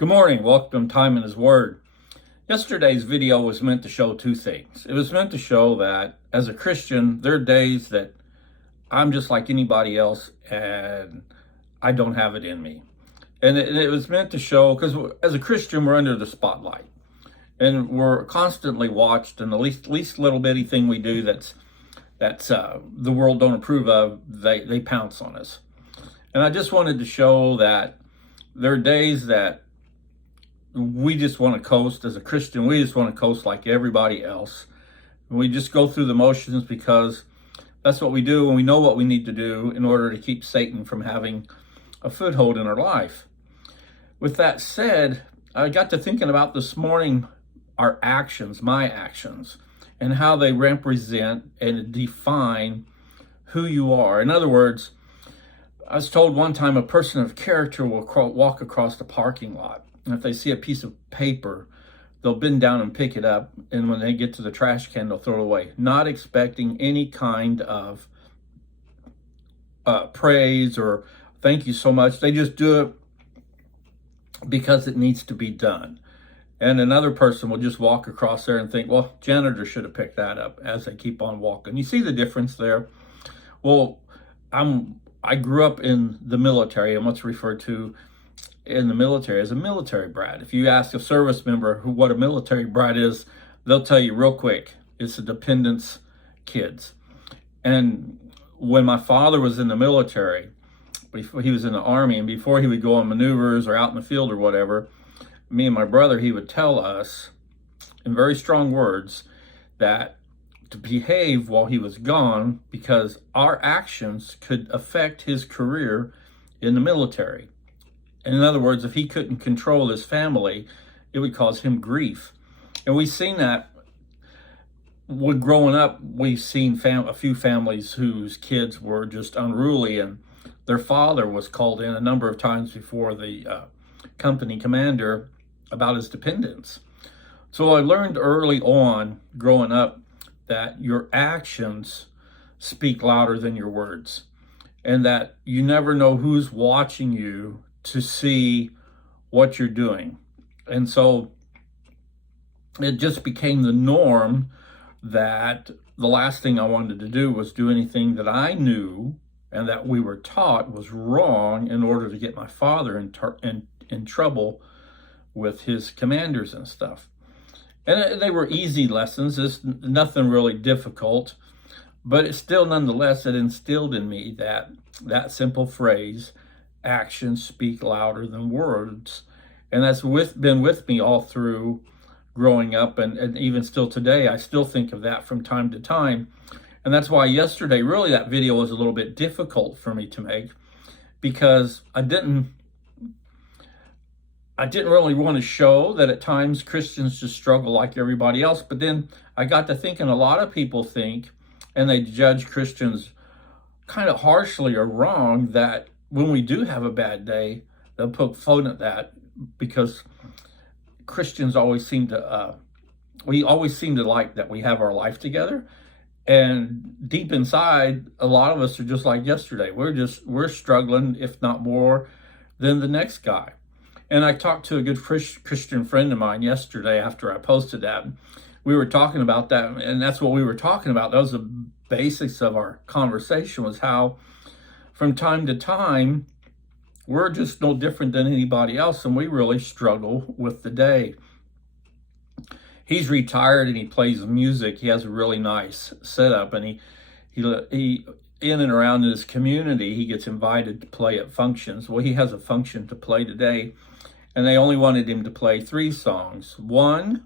Good morning. Welcome to Time in His Word. Yesterday's video was meant to show two things. It was meant to show that as a Christian, there are days that I'm just like anybody else and I don't have it in me. And it was meant to show, because as a Christian, we're under the spotlight and we're constantly watched, and the least little bitty thing we do that's the world don't approve of, they pounce on us. And I just wanted to show that there are days that we just want to coast as a Christian. We just want to coast like everybody else. We just go through the motions because that's what we do, and we know what we need to do in order to keep Satan from having a foothold in our life. With that said, I got to thinking about this morning our actions, my actions, and how they represent and define who you are. In other words, I was told one time a person of character will walk across the parking lot. And if they see a piece of paper, they'll bend down and pick it up. And when they get to the trash can, they'll throw it away, not expecting any kind of praise or thank you so much. They just do it because it needs to be done. And another person will just walk across there and think, well, janitor should have picked that up, as they keep on walking. You see the difference there? Well, I grew up in the military, and what's referred to in the military as a military brat. If you ask a service member what a military brat is, they'll tell you real quick, it's the dependents' kids. And when my father was in the military, before he was in the Army, and before he would go on maneuvers or out in the field or whatever, me and my brother, he would tell us in very strong words that to behave while he was gone, because our actions could affect his career in the military. And in other words, if he couldn't control his family, it would cause him grief. And we've seen that when growing up. We've seen a few families whose kids were just unruly, and their father was called in a number of times before the company commander about his dependents. So I learned early on growing up that your actions speak louder than your words, and that you never know who's watching you to see what you're doing. And so it just became the norm that the last thing I wanted to do was do anything that I knew and that we were taught was wrong, in order to get my father in trouble with his commanders and stuff. And they were easy lessons. It's nothing really difficult, but it still, nonetheless, it instilled in me that simple phrase, actions speak louder than words. And that's been with me all through growing up, and even still today, I still think of that from time to time. And that's why yesterday, really, that video was a little bit difficult for me to make, because I didn't really want to show that at times Christians just struggle like everybody else. But then I got to thinking, a lot of people think, and they judge Christians kind of harshly or wrong, that when we do have a bad day, they'll poke fun at that, because Christians always seem to, we always seem to like that we have our life together. And deep inside, a lot of us are just like yesterday. We're struggling, if not more, than the next guy. And I talked to a good Christian friend of mine yesterday after I posted that. We were talking about that, and that's what we were talking about. That was the basics of our conversation, was how from time to time, we're just no different than anybody else, and we really struggle with the day. He's retired and he plays music. He has a really nice setup, and he in and around his community, he gets invited to play at functions. Well, he has a function to play today, and they only wanted him to play 3 songs. One,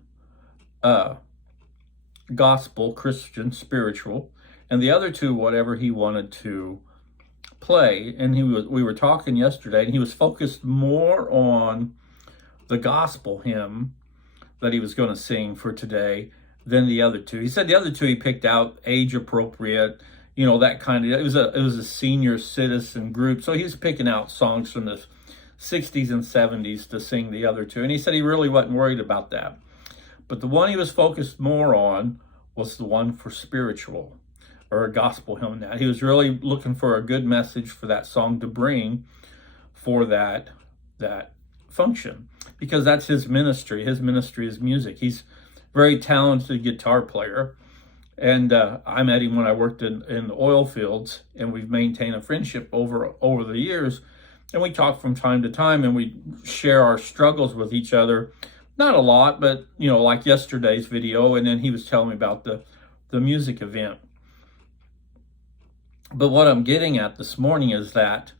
gospel, Christian, spiritual, and the other 2, whatever he wanted to play. And we were talking yesterday, and he was focused more on the gospel hymn that he was going to sing for today than the other 2. He said the other 2 he picked out age appropriate, that kind of, it was a senior citizen group. So he was picking out songs from the 60s and 70s to sing the other 2. And he said he really wasn't worried about that. But the one he was focused more on was the one for spiritual, or a gospel hymn. That he was really looking for a good message for that song to bring for that function, because that's his ministry. His ministry is music. He's a very talented guitar player. And I met him when I worked in the oil fields, and we've maintained a friendship over the years. And we talk from time to time, and we share our struggles with each other. Not a lot, but like yesterday's video, and then he was telling me about the music event. But what I'm getting at this morning is that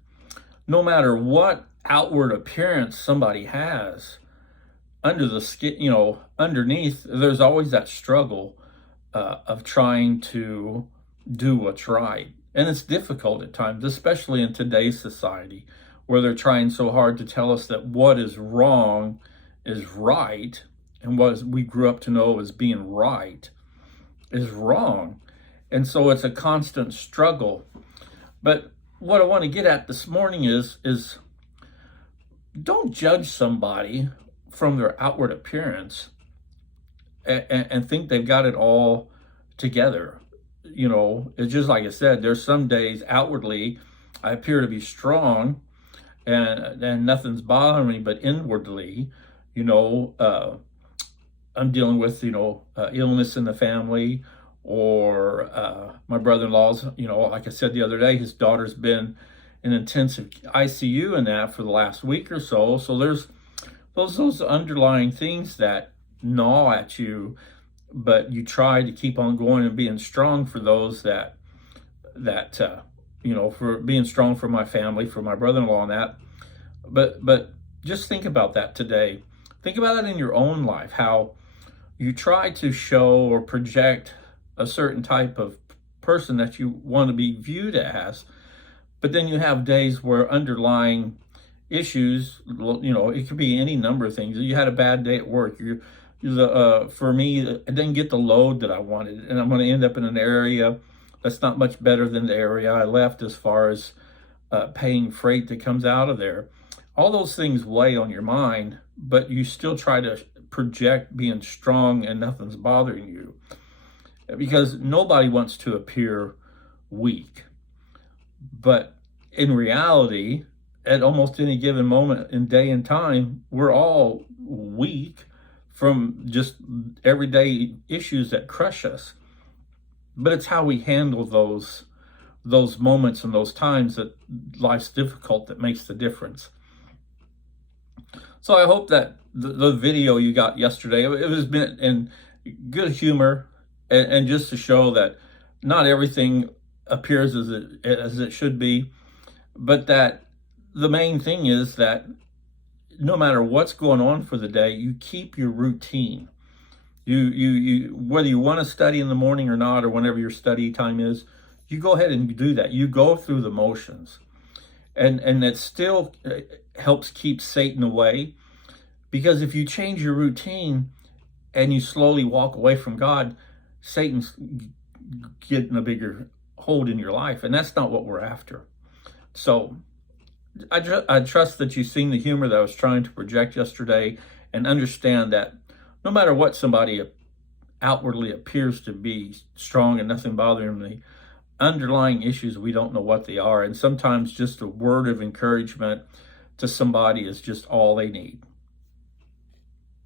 no matter what outward appearance somebody has, under the skin, underneath, there's always that struggle of trying to do what's right. And it's difficult at times, especially in today's society, where they're trying so hard to tell us that what is wrong is right, and what we grew up to know as being right is wrong. And so it's a constant struggle. But what I want to get at this morning is don't judge somebody from their outward appearance and think they've got it all together. It's just like I said, there's some days outwardly I appear to be strong and nothing's bothering me, but inwardly, I'm dealing with, illness in the family, or my brother-in-law's, like I said the other day, his daughter's been in intensive ICU and that for the last week or so. So there's those underlying things that gnaw at you, but you try to keep on going and being strong for those that for being strong for my family, for my brother-in-law and that. But just think about that today. Think about that in your own life, how you try to show or project a certain type of person that you want to be viewed as, but then you have days where underlying issues, it could be any number of things. You had a bad day at work. For me, I didn't get the load that I wanted, and I'm going to end up in an area that's not much better than the area I left as far as paying freight that comes out of there. All those things weigh on your mind, but you still try to project being strong and nothing's bothering you, because nobody wants to appear weak. But in reality, at almost any given moment in day and time, we're all weak from just everyday issues that crush us. But it's how we handle those moments and those times that life's difficult that makes the difference. So I hope that the video you got yesterday, it was meant in good humor, and just to show that not everything appears as it should be, but that the main thing is that no matter what's going on for the day, you keep your routine. You whether you want to study in the morning or not, or whenever your study time is, you go ahead and you do that. You go through the motions, and it still helps keep Satan away, because if you change your routine and you slowly walk away from God, Satan's getting a bigger hold in your life, and that's not what we're after. So I trust that you've seen the humor that I was trying to project yesterday, and understand that no matter what somebody outwardly appears to be strong and nothing bothering them, underlying issues, we don't know what they are. And sometimes just a word of encouragement to somebody is just all they need.